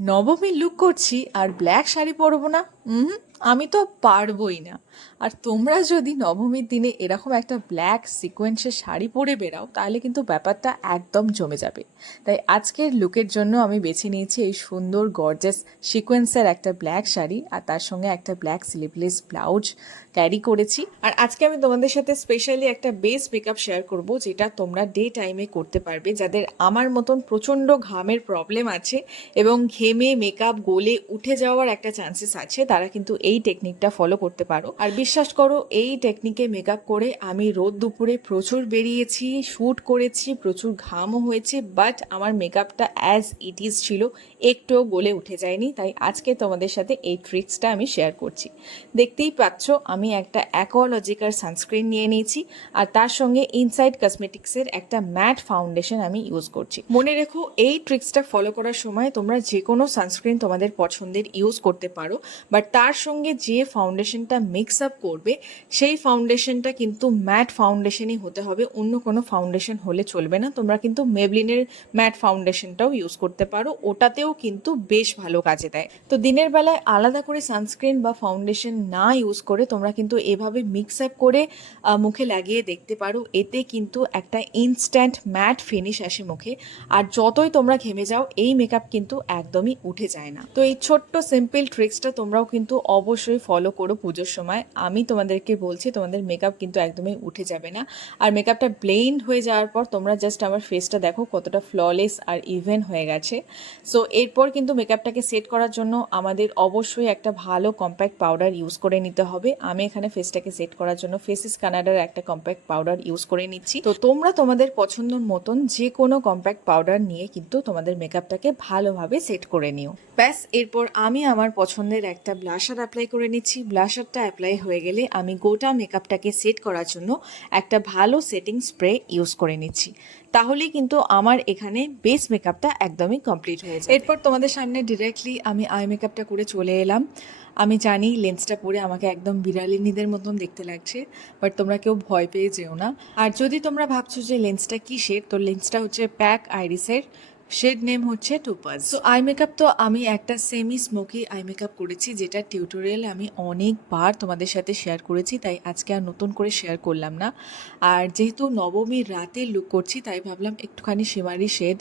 নবমী লুক করছি আর ব্ল্যাক শাড়ি পরবো না? আমি তো পারবই না। আর তোমরা যদি নবমীর দিনে এরকম একটা ব্ল্যাক সিকোয়েন্সের শাড়ি পরে বেরাও তাহলে কিন্তু ব্যাপারটা একদম জমে যাবে। তাই আজকের লুকের জন্য আমি বেছে নিয়েছি এই সুন্দর গর্জাস সিকোয়েন্সের একটা ব্ল্যাক শাড়ি, আর তার সঙ্গে একটা ব্ল্যাক স্লিভলেস ব্লাউজ ক্যারি করেছি। আর আজকে আমি তোমাদের সাথে স্পেশালি একটা বেস মেকআপ শেয়ার করব, যেটা তোমরা ডে টাইমে করতে পারবে, যাদের আমার মতন প্রচণ্ড ঘামের প্রবলেম আছে এবং ঘেমে মেকআপ গলে উঠে যাওয়ার একটা চান্সেস আছে, তারা কিন্তু এই টেকনিকটা ফলো করতে পারো। আর বিশ্বাস করো, এই টেকনিকে মেকআপ করে আমি রোদ দুপুরে প্রচুর বেরিয়েছি, শ্যুট করেছি, প্রচুর ঘামও হয়েছে, বাট আমার মেকআপটা অ্যাজ ইট ইজ ছিল, একটুও গলে উঠে যায়নি। তাই আজকে তোমাদের সাথে এই ট্রিক্সটা আমি শেয়ার করছি। দেখতেই পাচ্ছ আমি একটা অ্যাকোয়ালজিকার সানস্ক্রিন নিয়ে নিয়েছি, আর তার সঙ্গে ইনসাইড কসমেটিক্সের একটা ম্যাট ফাউন্ডেশন আমি ইউজ করছি। মনে রেখো, এই ট্রিক্সটা ফলো করার সময় তোমরা যে কোনো সানস্ক্রিন তোমাদের পছন্দের ইউজ করতে পারো, বাট তার সঙ্গে যে ফাউন্ডেশনটা মিক্স আপ করবে সেই ফাউন্ডেশনটা কিন্তু ম্যাট ফাউন্ডেশনই হতে হবে, অন্য কোনো ফাউন্ডেশন হলে চলবে না। তোমরা কিন্তু মেবলিনের ম্যাট ফাউন্ডেশনটাও ইউজ করতে পারো, ওটাতেও কিন্তু বেশ ভালো কাজে দেয়। তো দিনের বেলায় আলাদা করে সানস্ক্রিন বা ফাউন্ডেশন না ইউজ করে তোমরা কিন্তু এভাবে মিক্স আপ করে মুখে লাগিয়ে দেখতে পারো, এতে কিন্তু একটা ইনস্ট্যান্ট ম্যাট ফিনিশ আসে মুখে। আর যতই তোমরা ঘেমে যাও, এই মেকআপ কিন্তু একদমই উঠে যায় না। তো এই ছোট্ট সিম্পল ট্রিক্সটা তোমরাও কিন্তু অবশ্যই ফলো করো পুজোর সময়। আমি তোমাদেরকে বলছি, তোমাদের মেকআপ কিন্তু একদমই উঠে যাবে না। আর মেকআপটা ব্লেন্ড হয়ে যাওয়ার পর তোমরা জাস্ট আমার ফেসটা দেখো কতটা ফ্ললেস আর ইভেন হয়ে গেছে। সো এরপর কিন্তু মেকআপটাকে সেট করার জন্য আমাদের অবশ্যই একটা ভালো কম্প্যাক্ট পাউডার ইউজ করে নিতে হবে। আমি এখানে ফেসটাকে সেট করার জন্য ফেসেস কানাডার একটা কম্প্যাক্ট পাউডার ইউজ করে নিচ্ছি। তো তোমরা তোমাদের পছন্দ মতন যে কোনো কম্প্যাক্ট পাউডার নিয়ে কিন্তু তোমাদের মেকআপটাকে ভালোভাবে সেট করে নিও। ব্যাস, এরপর আমি আমার পছন্দের একটা ব্লাশার অ্যাপ্লাই করে নিচ্ছি। ব্লাশারটা অ্যাপ্লাই হয়ে গেলে আমি গোটা মেকআপটাকে সেট করার জন্য একটা ভালো সেটিং স্প্রে ইউজ করে নিচ্ছি। তাহলেই কিন্তু আমার এখানে বেস মেকআপটা একদমই কমপ্লিট হয়ে যায়। এরপর তোমাদের সামনে ডিরেক্টলি আমি আই মেকআপটা করে চলে এলাম। আমি জানি লেন্সটা পরে আমাকে একদম বিড়ালিনীদের মতন দেখতে লাগছে, বাট তোমরা কেউ ভয় পেয়ে যেও না। আর যদি তোমরা ভাবছো যে লেন্সটা কিসের, তো লেন্সটা হচ্ছে প্যাক আইরিসের, শেড নেম হচ্ছে টুপাজ। তো আই মেকআপ তো আমি একটা সেমি স্মোকি আই মেকআপ করেছি, যেটা টিউটোরিয়াল আমি অনেকবার তোমাদের সাথে শেয়ার করেছি, তাই আজকে আর নতুন করে শেয়ার করলাম না। আর যেহেতু নবমীর রাতে লুক করছি, তাই ভাবলাম একটুখানি শিমারি শেড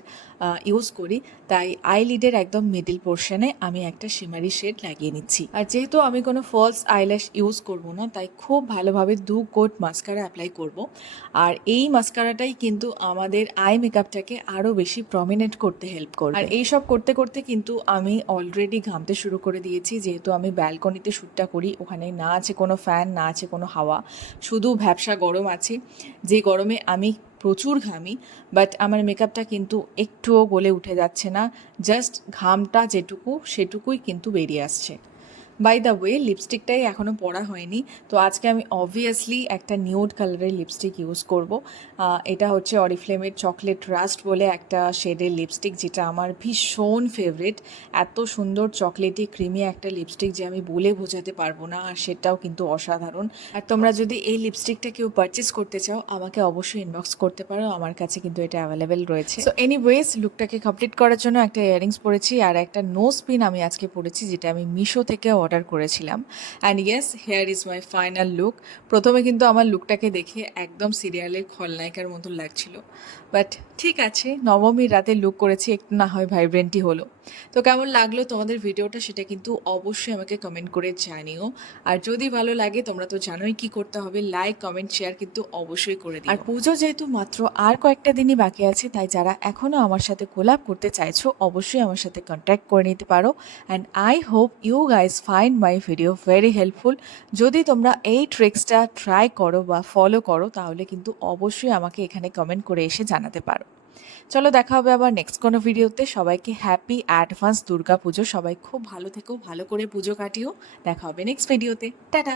ইউজ করি। তাই আইলিডের একদম মিডিল পোর্শনে আমি একটা শিমারি শেড লাগিয়ে নিচ্ছি। আর যেহেতু আমি কোনো ফলস আইল্যাশ ইউজ করব না, তাই খুব ভালোভাবে 2 কোট মাস্কারা অ্যাপ্লাই করব। আর এই মাস্কারাটাই কিন্তু আমাদের আই মেকআপটাকে আরও বেশি প্রমিনেন্ট করতে হেল্প করবে। আর এইসব করতে করতে কিন্তু আমি অলরেডি ঘামতে শুরু করে দিয়েছি, যেহেতু আমি ব্যালকনিতে শ্যুটটা করি, ওখানে না আছে কোনো ফ্যান, না আছে কোনো হাওয়া, শুধু ভ্যাপসা গরম আছে, যে গরমে আমি প্রচুর ঘামি। বাট আমার মেকআপটা কিন্তু একটুও গলে উঠে যাচ্ছে না, জাস্ট ঘামটা যেটুকু সেটুকুই কিন্তু বেরিয়ে আসছে। বাই দ্য ওয়ে, লিপস্টিকটাই এখনও পরা হয়নি, তো আজকে আমি অবভিয়াসলি একটা নিউড কালারের লিপস্টিক ইউজ করব। এটা হচ্ছে অরিফ্লেমের চকলেট রাস্ট বলে একটা শেডের লিপস্টিক, যেটা আমার ভীষণ ফেভারিট। এত সুন্দর চকলেটি ক্রিমি একটা লিপস্টিক যে আমি বলে বোঝাতে পারবো না, আর সেটাও কিন্তু অসাধারণ। আর তোমরা যদি এই লিপস্টিকটা কেউ পারচেস করতে চাও, আমাকে অবশ্যই ইনবক্স করতে পারো, আমার কাছে কিন্তু এটা অ্যাভেলেবেল রয়েছে। সো এনিওয়েজ, লুকটাকে কমপ্লিট করার জন্য একটা ইয়ারিংস পরেছি, আর একটা নোজ পিন আমি আজকে পরেছি, যেটা আমি মিশো থেকে অর্ডার করেছিলাম। And yes, hair is my final look. প্রথমে কিন্তু আমার লুকটাকে দেখে একদম সিরিয়ালের খলনায়িকার মতন লাগছিল, বাট ঠিক আছে, নবমীর রাতে লুক করেছি, একটু না হয় ভাইব্রেন্টই হলো। তো কেমন লাগলো তোমাদের ভিডিওটা, সেটা কিন্তু অবশ্যই আমাকে কমেন্ট করে জানিও। আর যদি ভালো লাগে, তোমরা তো জানোই কি করতে হবে, লাইক কমেন্ট শেয়ার কিন্তু অবশ্যই করে দিও। আর পুজো যেহেতু মাত্র আর কয়েকটা দিনই বাকি আছে, তাই যারা এখনও আমার সাথে কোলাপ করতে চাইছো, অবশ্যই আমার সাথে কন্ট্যাক্ট করে নিতে পারো। And I hope you guys find my video very helpful. যদি তোমরা এই ট্রিক্সটা ট্রাই করো বা ফলো করো, তাহলে কিন্তু অবশ্যই আমাকে এখানে কমেন্ট করে এসে জানাতে পারো। চলো, দেখা হবে আবার নেক্সট কোনো ভিডিওতে। সবাইকে হ্যাপি অ্যাডভান্স দুর্গা পুজো। সবাই খুব ভালো থেকো, ভালো করে পুজো কাটিও। দেখা হবে নেক্সট ভিডিওতে। টাটা।